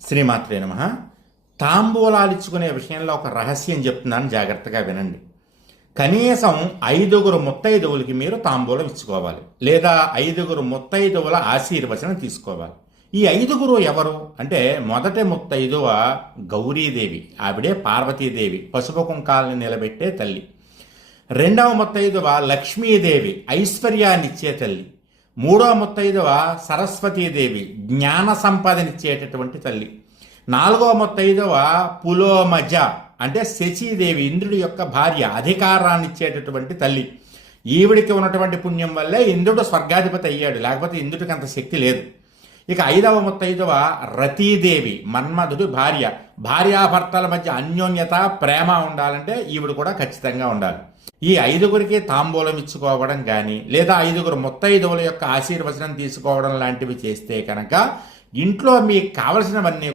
శ్రీమాత్రే నమః. తాంబూలాలు ఇచ్చుకునే విషయంలో ఒక రహస్యం చెప్తున్నాను, జాగ్రత్తగా వినండి. కనీసం 5గురు ముత్తైదువులకి మీరు తాంబూలం ఇచ్చుకోవాలి, లేదా 5గురు ముత్తైదువుల ఆశీర్వచనం తీసుకోవాలి. ఈ 5గురు ఎవరు అంటే, మొదటి ముత్తైదువ గౌరీదేవి, ఆవిడే పార్వతీదేవి, పసుపు కుంకాలని నిలబెట్టే తల్లి. రెండవ ముత్తైదువ లక్ష్మీదేవి, ఐశ్వర్యాన్నిచ్చే తల్లి. మూడో ముత్తైదువ సరస్వతీదేవి, జ్ఞాన సంపదనిచ్చేటటువంటి తల్లి. నాలుగో ముత్తైదువ పులోమజ అంటే శచీదేవి, ఇంద్రుడి యొక్క భార్య, అధికారాన్ని ఇచ్చేటటువంటి తల్లి. ఈవిడికి ఉన్నటువంటి పుణ్యం వల్లే ఇంద్రుడు స్వర్గాధిపతి అయ్యాడు, లేకపోతే ఇంద్రుడికి అంత శక్తి లేదు. ఇక 5వ ముత్తైదువ రతీదేవి, మన్మధుడి భార్య. భార్యాభర్తల మధ్య అన్యోన్యత, ప్రేమ ఉండాలంటే ఈవిడ కూడా ఖచ్చితంగా ఉండాలి. ఈ 5గురికి తాంబూలం ఇచ్చుకోవడం కానీ, లేదా 5గురు ముత్తైదువుల యొక్క ఆశీర్వచనం తీసుకోవడం లాంటివి చేస్తే కనుక ఇంట్లో మీకు కావలసినవన్నీ